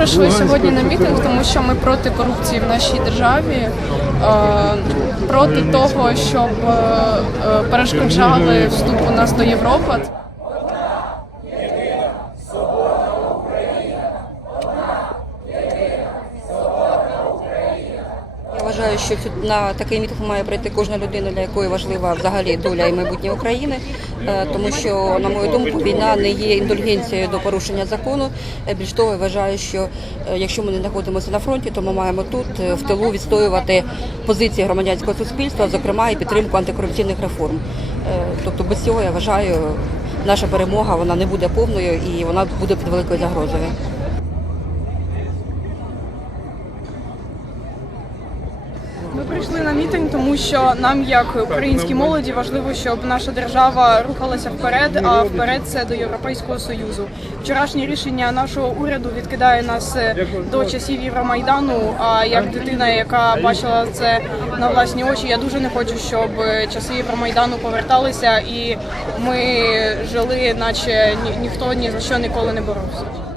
прийшли сьогодні на мітинг, тому що ми проти корупції в нашій державі, е, проти того, щоб перешкоджали вступ перешкоджали вступу нас до Європи. Що на такий мітинг має прийти кожна людина, для якої важлива взагалі доля і майбутнє України, Е, тому що, на мою думку, війна не є індульгенцією до порушення закону. Е, Більш того, вважаю, що е, якщо ми не знаходимося на фронті, то ми маємо тут в тилу відстоювати позиції громадянського суспільства, зокрема і підтримку антикорупційних реформ. Тобто без цього я вважаю, наша перемога вона не буде повною і вона буде під великою загрозою. Ми прийшли на мітинг, тому що нам, як українській молоді, важливо, щоб наша держава рухалася вперед, а вперед це до Європейського союзу. Вчорашнє рішення нашого уряду відкидає нас е, до часів Євромайдану. А як дитина, яка бачила це на власні очі, я дуже не хочу, щоб е, часи Євромайдану поверталися, і ми жили, наче ні, ніхто ні за що ніколи не боровся.